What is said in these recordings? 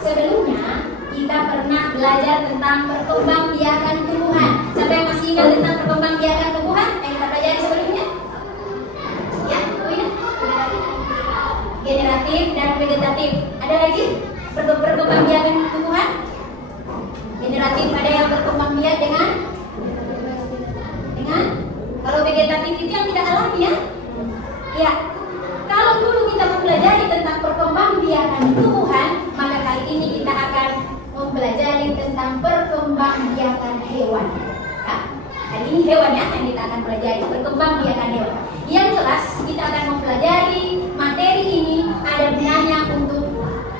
sebelumnya kita pernah belajar tentang perkembangbiakan tumbuhan. Siapa yang masih ingat tentang perkembangbiakan tumbuhan yang kita pelajari sebelumnya? Ya, generatif dan vegetatif. Ada lagi perkembangbiakan tumbuhan? Generatif ada yang berkembang biak dengan kalau vegetatif itu yang tidak alami ya. Ya. Kalau dulu kita mempelajari tentang perkembangbiakan tumbuhan, maka kali ini kita akan mempelajari tentang perkembangbiakan hewan. Nah, kali ini hewan ya yang kita akan pelajari, perkembangbiakan hewan. Yang jelas kita akan mempelajari materi ini ada gunanya untuk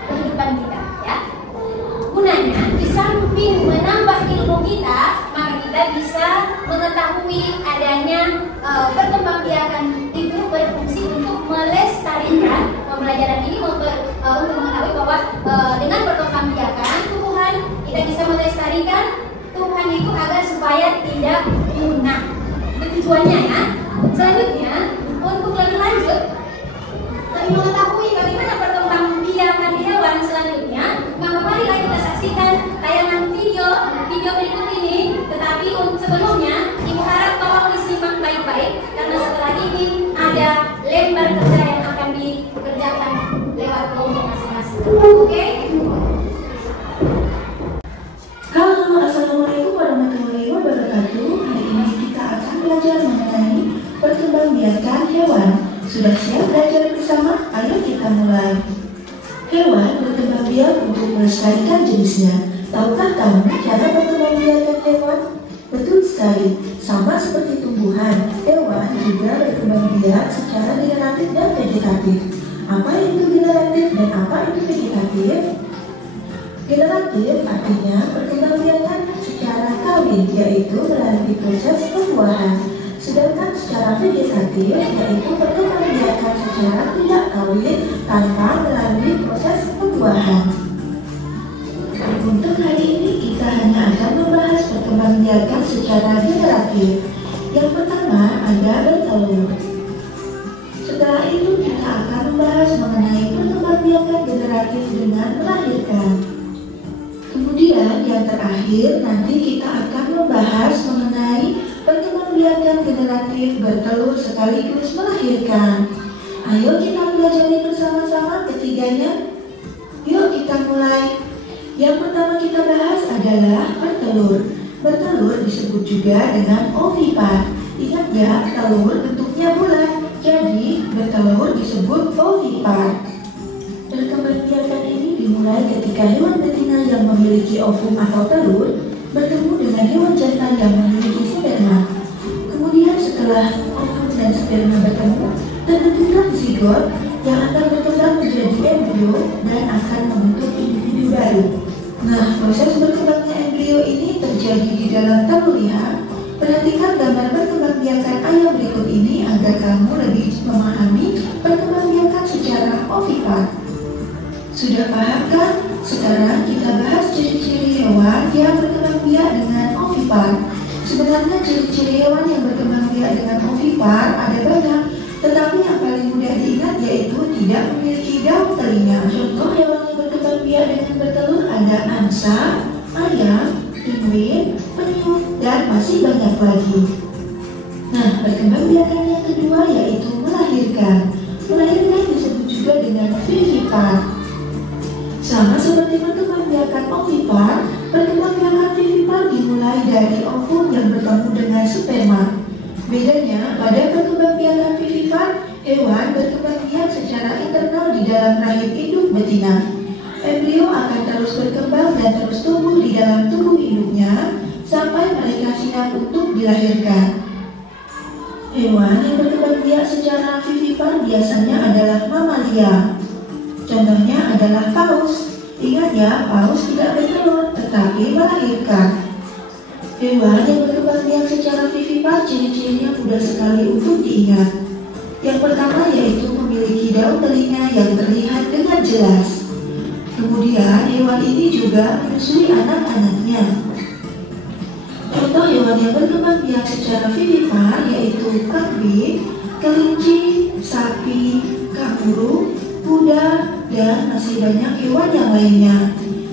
kehidupan kita ya. Gunanya di samping menambah ilmu kita, maka kita bisa mengetahui adanya perkembangbiakan itu berfungsi untuk melestarikan pembelajaran ini untuk mengetahui bahwa dengan perkembangbiakan tumbuhan kita bisa melestarikan tumbuhan itu agar supaya tidak punah. Itu tujuannya ya. Selanjutnya untuk lebih lanjut lebih mengetahui bagaimana perkembangbiakan hewan selanjutnya, maka marilah kita saksikan tayangan video berikut ini. Tetapi sebelumnya Ibu harap tolong disimak baik-baik karena setelah ini ada lembar kerja yang akan dikerjakan lewat kelompok masing-masing. Oke? Halo, assalamualaikum warahmatullahi wabarakatuh. Hari ini kita akan belajar mengenai perkembangbiakan hewan. Sudah siap belajar bersama? Ayo kita mulai. Hewan berkembang biak untuk melestarikan jenisnya. Tahukah kamu cara perkembangbiakan hewan? Betul sekali, sama seperti tumbuhan, hewan juga berkembang biak secara generatif dan vegetatif. Apa itu generatif dan apa itu vegetatif? Generatif artinya perkembangbiakan secara kawin, yaitu melalui proses pembuahan. Sedangkan secara vegetatif yaitu perkembangbiakan secara tidak kawin tanpa melalui proses pembuahan. Untuk hari ini kita hanya akan membahas perkembangbiakan secara generatif. Yang pertama ada bertelur. Setelah itu kita akan membahas mengenai perkembangbiakan generatif dengan melahirkan. Kemudian yang terakhir nanti kita akan membahas mengenai perkembangbiakan generatif bertelur sekaligus melahirkan. Ayo kita pelajari bersama-sama ketiganya. Yuk kita mulai. Yang pertama kita bahas adalah bertelur. Bertelur disebut juga dengan ovipar. Ingat ya, telur bentuknya bulat, jadi bertelur disebut ovipar. Perkembangbiakan ini dimulai ketika hewan betina yang memiliki ovum atau telur bertemu dengan hewan jantan yang memiliki sperma. Kemudian setelah ovum dan sperma bertemu, terbentuklah zigot yang akan berkembang menjadi embrio dan akan membentuk individu baru. Nah, proses berkembangnya embrio ini terjadi di dalam telur lihat. Perhatikan gambar perkembangbiakan ayam berikut ini agar kamu lebih memahami perkembangbiakan secara ovipar. Sudah paham kan? Sekarang kita bahas ciri-ciri hewan yang berkembang biak dengan ovipar. Sebenarnya ciri-ciri hewan yang berkembang biak dengan ovipar ada banyak, tetapi yang paling mudah diingat yaitu tidak memiliki daun telinga. Contoh hewan yang berkembang biak dengan bertelur ada angsa, ayam, penguin, penyu, dan masih banyak lagi. Nah, perkembangbiakan yang kedua yaitu melahirkan. Melahirkan disebut juga dengan vivipar. Sama seperti perkembangbiakan ovipar, perkembangbiakan vivipar dimulai dari ovum yang bertemu dengan sperma. Bedanya, pada perkembangbiakan vivipar, hewan berkembang biak secara internal di dalam rahim induk betina. Embrio akan terus berkembang dan terus tumbuh di dalam tubuh induknya sampai mereka siap untuk dilahirkan. Hewan yang berkembang biak secara vivipar biasanya adalah mamalia. Contohnya adalah paus. Ingat ya, paus tidak bertelur tetapi melahirkan. Hewan yang berkembang biak secara vivipar ciri-cirinya mudah sekali untuk diingat. Yang pertama yaitu memiliki daun telinga yang terlihat dengan jelas. Kemudian hewan ini juga menyusui anak-anaknya. Contoh hewan yang berkembang biak secara vivipar yaitu kambing, kelinci, sapi, kanguru, kuda, dan masih banyak hewan yang lainnya.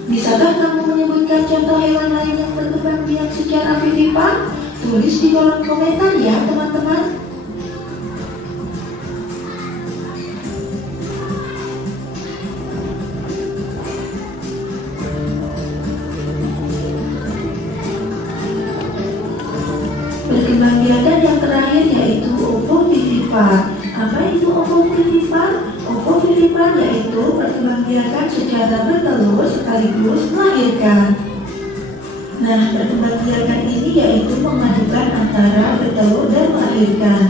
Bisakah kamu menyebutkan contoh hewan lain yang berkembang biak secara vivipar? Tulis di kolom komentar ya teman-teman. Perkembangbiakan yang terakhir yaitu ovovivipar. Apa itu ovovivipar? Ovovivipar yaitu perkembangbiakan secara bertelur sekaligus melahirkan. Nah, perkembangbiakan ini yaitu memadukan antara bertelur dan melahirkan.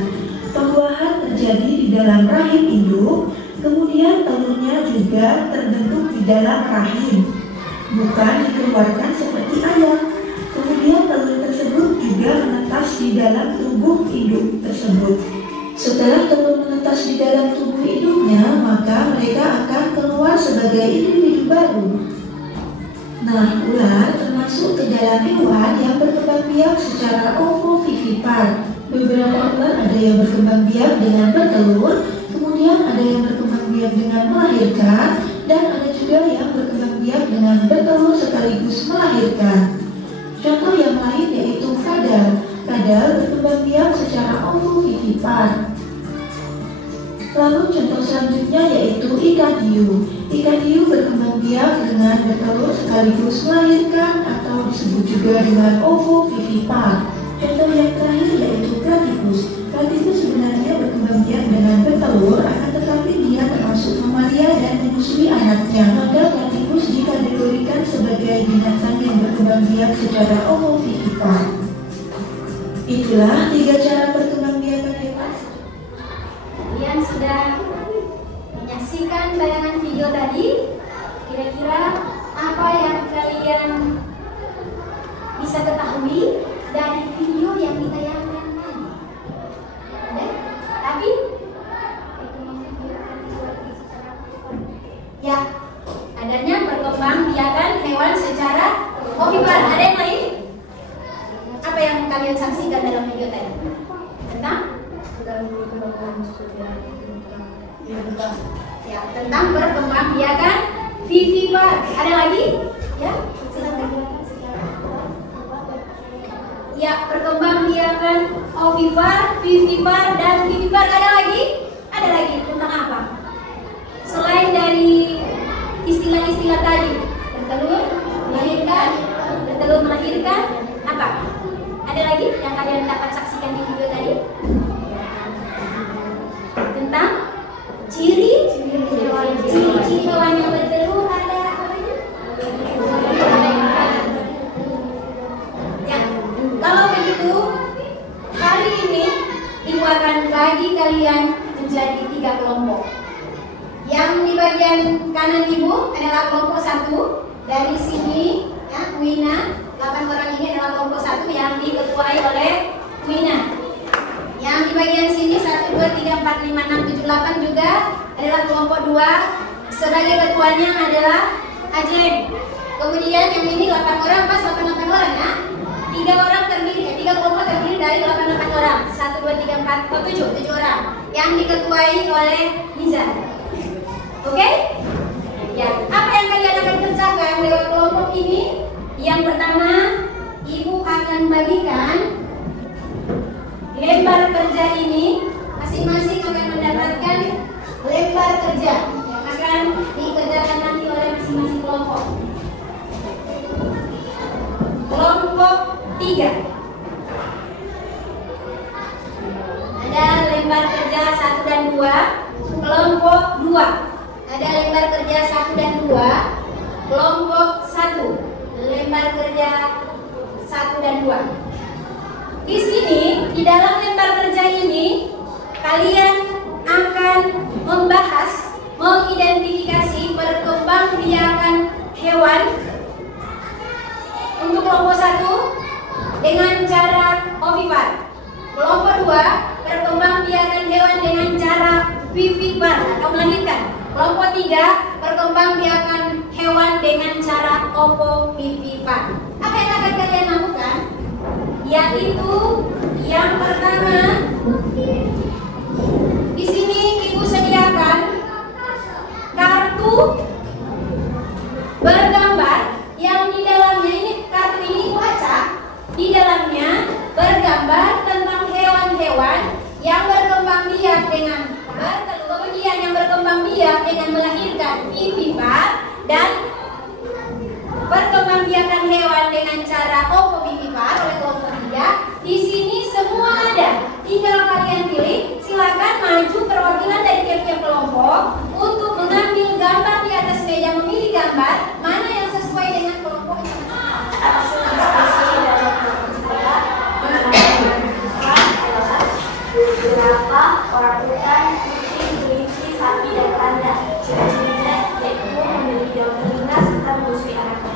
Pembuahan terjadi di dalam rahim induk, kemudian telurnya juga terbentuk di dalam rahim, bukan dikeluarkan seperti ayam. Kemudian telur tersebut juga menetas di dalam tubuh induk tersebut. Setelah telur menetas di dalam tubuh induknya, maka mereka akan keluar sebagai individu baru. Nah, ular termasuk ke dalam hewan yang berkembang biak secara ovovivipar. Beberapa ular ada yang berkembang biak dengan bertelur, kemudian ada yang berkembang biak dengan melahirkan, dan ada juga yang berkembang biak dengan bertelur sekaligus melahirkan. Contoh yang lain yaitu kadal. Kadal berkembang biak secara ovovivipar. Lalu contoh selanjutnya yaitu ikan hiu. Ikan hiu berkembang biak dengan bertelur sekaligus melahirkan atau disebut juga dengan ovovivipar. Contoh yang terakhir yaitu platypus. Platypus sebenarnya berkembang biak dengan bertelur, akan tetapi dia termasuk mamalia dan menyusui anaknya. Maka platypus dikategorikan sebagai binatang yang berkembang biak secara ovovivipar. Itulah 3 cara perkembangbiakan hewan. Kalian sudah menyaksikan tayangan video tadi. Kira-kira apa yang kalian bisa ketahui dari video yang ditayangkan tadi? Tapi ya, adanya perkembangbiakan hewan secara ovipar. Ada yang lain? Apa yang kalian saksikan dalam video tadi? Tentang? Ya, tentang perkembangbiakan vivipar. Ada lagi? Ya, silakan. Ya, perkembangbiakan ovipar, vivipar, dan vivipar. Ada lagi? Ada lagi tentang apa? Selain dari istilah-istilah tadi, bertelur, melahirkan, apa? Ada lagi yang kalian dapat saksikan di video tadi? Tentang ciri hewan yang bertelur ada apa itu? Ya, kalau begitu hari ini Ibu akan bagi kalian menjadi 3 kelompok. Yang di bagian kanan Ibu adalah kelompok 1. Dari sini ya, Wina, 8 orang ini adalah kelompok 1 yang diketuai oleh Wina. Yang di bagian sini 1, 2, 3, 4, 5, 6, 7, 8 juga adalah kelompok 2. Sebagai ketuanya adalah Ajeng. Kemudian yang ini 8 orang, pas 8 orang ya. 3 orang terdiri, 3 kelompok terdiri dari 8 orang. 1, 2, 3, 4, 7 orang yang diketuai oleh Niza. Oke? Ya, apa yang kalian akan kerjakan lewat kelompok ini? Yang pertama, Ibu akan bagikan lembar kerja ini. Masing-masing akan mendapatkan lembar kerja yang akan dikerjakan nanti oleh masing-masing kelompok. Kelompok 3 ada lembar kerja 1 dan 2. Kelompok 2 ada lembar kerja 1 dan 2. Kelompok 1 lembar kerja 1 dan 2. Di sini, di dalam lembar kerja ini, kalian akan membahas, mengidentifikasi perkembangbiakan hewan untuk kelompok 1 dengan cara ovipar. Kelompok 2, perkembangbiakan hewan dengan cara vivipar atau melahirkan. Kelompok 3, perkembangbiakan hewan dengan cara ovovivipar. Apa yang akan kalian lakukan? Yaitu yang pertama, di sini Ibu sediakan kartu Dan perkembangbiakan hewan dengan cara ovovivipar oleh kelompok 3. Di sini semua ada. Tinggal kalian pilih. Silakan maju perwakilan dari tiap-tiap kelompok untuk mengambil gambar di atas meja, memilih gambar mana yang sesuai dengan kelompoknya. Jerapah, orangutan, kucing, kelinci, sapi, dan panda. Ciri-cirinya yaitu memiliki daun telinga serta menyusui anaknya.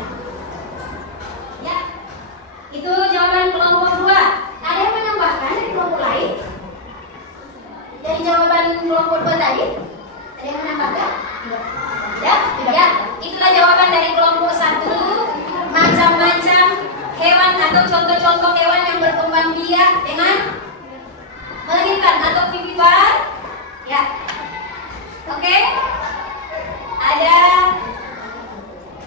Ya, itu jawaban kelompok 2. Ada yang menambahkan dari kelompok lain? Dari jawaban kelompok 2 tadi? Ada yang menambahkan? Ya, ya. Itulah jawaban dari kelompok 1. Macam-macam hewan atau contoh-contoh hewan yang berkembang biak dengan melahirkan atau vivipar. Ya. Oke. Ada.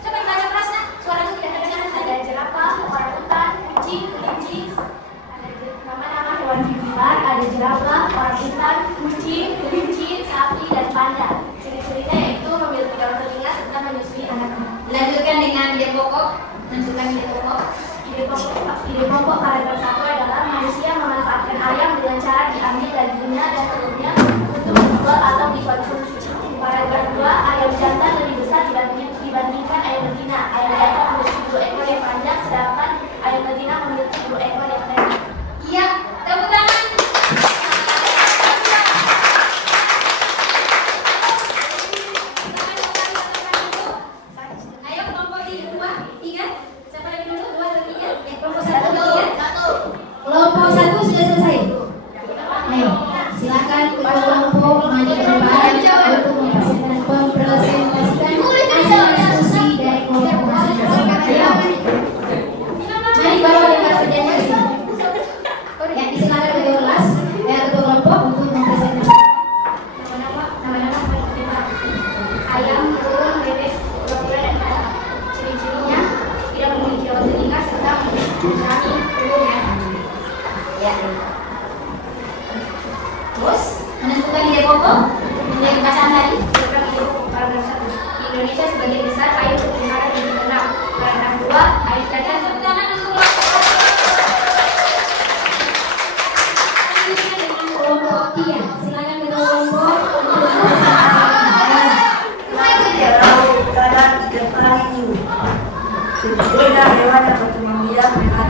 Coba baca kerasnya. Suara tidak kedengaran. Ada jerapah, orangutan, kucing, kelinci. Nama-nama hewan vivipar ada jerapah, orangutan, kucing, kelinci, sapi, dan panda. Ciri-cirinya yaitu memiliki daun telinga serta menyusui anaknya. Lanjutkan dengan ide pokok. Lanjutkan ide pokok. Ide pokok paragraf 1 adalah manusia memanfaatkan ayam dengan cara diambil dagingnya dan telurnya untuk dijual atau dikonsumsi. Paragraf 2, ayam jantan lebih besar dibandingkan ayam betina. Ayam jantan memiliki 2 ekor yang panjang, sedangkan ayam betina memiliki 2 ekor yang pendek. Iya, tepuk tangan. Ayo kelompok 2, 3. Siapa yang dulu? 2 atau 3? Ya, kelompok 1 atau 3? Kelompok 1 sudah selesai. Ayo, silakan kelompok maju ke depan untuk mempresentasikan hasil diskusi dari kelompok masing-masing. Ayo. Mari bawa dengan kerjanya di sini. Ya, disilakan ketua kelas, ketua kelompok untuk mempresentasikan Nama-nama ayam, burung, bebek, kura-kura, dan kera. Ciri-cirinya tidak memiliki daun telinga serta memiliki telurnya. ya. Terus menentukan ide pokok dari bacaan tadi. Paragraf 1. Di Indonesia sebagian besar air berkelimpahan dan tenang. Paragraf 2. Air kandang Tepuk tangan untuk kelompok 3. Silakan ketua kelompok. Kadang ikan pari hiu. Berbeda hewan yang berkembang biak dengan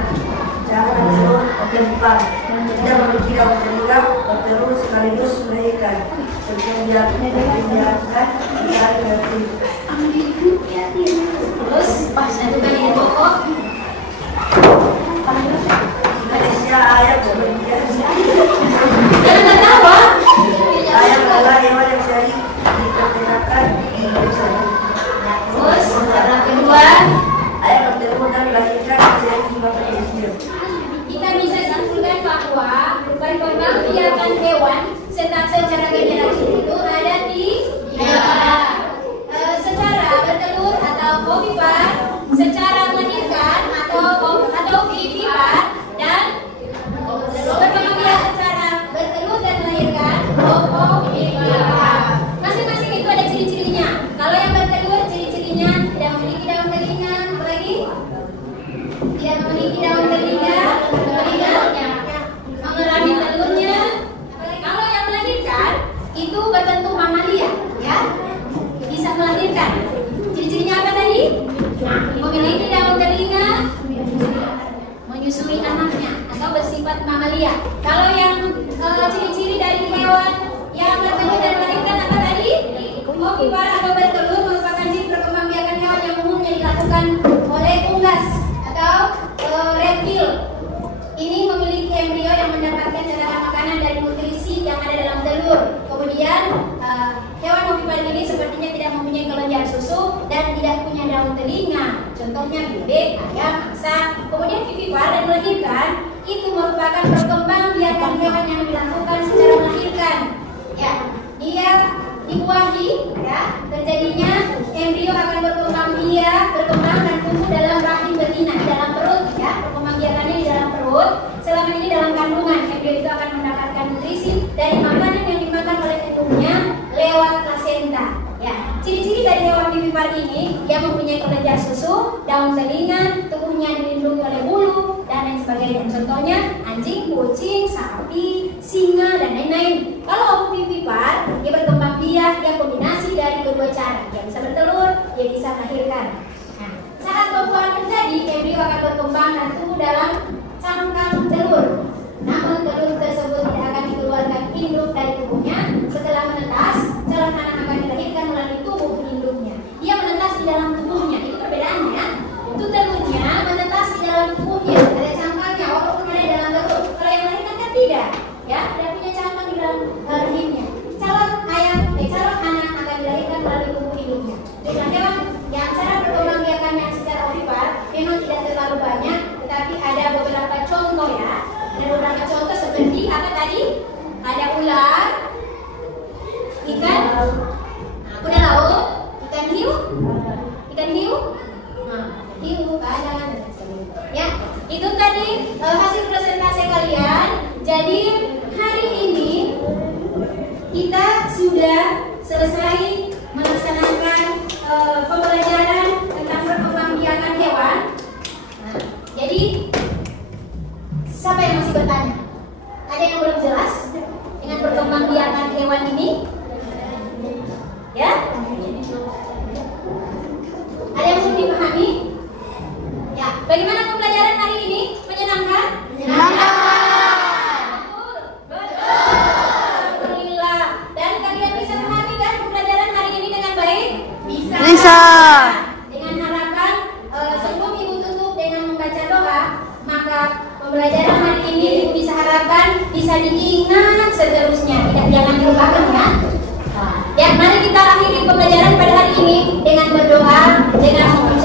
cara telur berkembang. Tidak memiliki daun telinga, bertelur sekaligus melahirkan. Membiarkan mencari kreatif. Terus menentukan ide pokok. Indonesia ayam sebagian. Jangan tertawa. Ayam adalah hewan yang sering dipergunakan di Indonesia. Terus paragraf kedua. Ayam bertelur dan melahirkan sering dimakan Indonesia. Kita bisa simpulkan bahwa perkembangbiakan hewan secara generasi itu ada di secara bertelur atau ovipar, secara melahirkan atau vivipar, dan perkembangbiakan secara bertelur dan melahirkan ovovivipar. Masing-masing itu ada ciri-cirinya. Kalau yang bertelur ciri-cirinya tidak memiliki daun telinga, apalagi tidak memiliki daun telinga, mengerami telurnya. Kalau yang melahirkan itu berbentuk mamalia, ya, bisa melahirkan. Ciri-cirinya apa tadi? Memiliki daun telinga, menyusui anaknya atau bersifat mamalia. Kalau yang ciri-ciri dari hewan yang bertelur dan melahirkan apa tadi? Ovipar atau bertelur merupakan ciri perkembangbiakan hewan yang umumnya dilakukan oleh unggas atau reptil. Ini memiliki embrio yang mendapatkan cadangan makanan dari nutrisi yang ada dalam telur. Kemudian hewan ovipar ini sepertinya tidak mempunyai kelenjar susu dan tidak punya daun telinga. Contohnya bebek, ayam, angsa. Kemudian vivipar dan melahirkan itu merupakan perkembangbiakan hewan yang dilakukan secara melahirkan. Ya, dia dibuahi, ya, terjadinya embrio akan berkembang dan tumbuh dalam rahim betina, di dalam perut, ya, perkembangbiakannya di dalam perut. Selama ini dalam kandungan, embrio itu akan mendapatkan nutrisi dari makanan yang dimakan oleh induknya lewat plasenta. Ya, ciri-ciri dari hewan vivipar ovipar ini dia mempunyai kelenjar susu, daun telinga, tubuhnya dilindungi oleh bulu dan lain sebagainya. Contohnya anjing, kucing, sapi, singa dan lain-lain. Kalau ovipar dia berkembang biak, dia kombinasi dari kedua cara. Dia bisa bertelur, dia bisa melahirkan. Nah, saat pembuahan terjadi, embrio akan berkembang dan tumbuh dalam cangkang telur. Namun telur tersebut tidak akan dikeluarkan induk dari tubuhnya. Setelah menetas, calon anak akan dilahirkan melalui tubuh induknya. Dia menetas di dalam tubuhnya. Itu perbedaannya. Itu telurnya menetas di dalam tubuhnya. Ada cangkangnya, walaupun ada di dalam telur. Kalau yang melahirkan kan tidak, ya, tidak punya cangkang di dalam rahimnya. Calon anak akan dilahirkan melalui tubuh induknya. Dengan hewan yang cara perkembangbiakannya secara ovipar memang tidak terlalu banyak, tetapi ada beberapa contoh ya. Ada beberapa contoh seperti apa tadi? Ada ular, ikan, kuda laut, ikan hiu, kadang dan sebagainya. Ya, itu tadi hasil presentasi kalian. Jadi hari ini kita sudah selesai melaksanakan pembelajaran tentang perkembangbiakan hewan. Nah, jadi siapa yang masih bertanya? Ada yang belum jelas dengan perkembangbiakan hewan ini? Ya? Ada yang belum dipahami? Ya, bagaimana pembelajaran hari ini? Menyenangkan? Betul. Alhamdulillah. Dan kalian bisa memahami kan pembelajaran hari ini dengan baik? Bisa. Dengan harapan sebelum Ibu tutup dengan membaca doa, maka pembelajaran hari ini Ibu bisa harapkan bisa diingat seterusnya, jangan dilupakan ya. Ya, mari kita akhiri pembelajaran pada hari ini dengan berdoa, dengan mengucapkan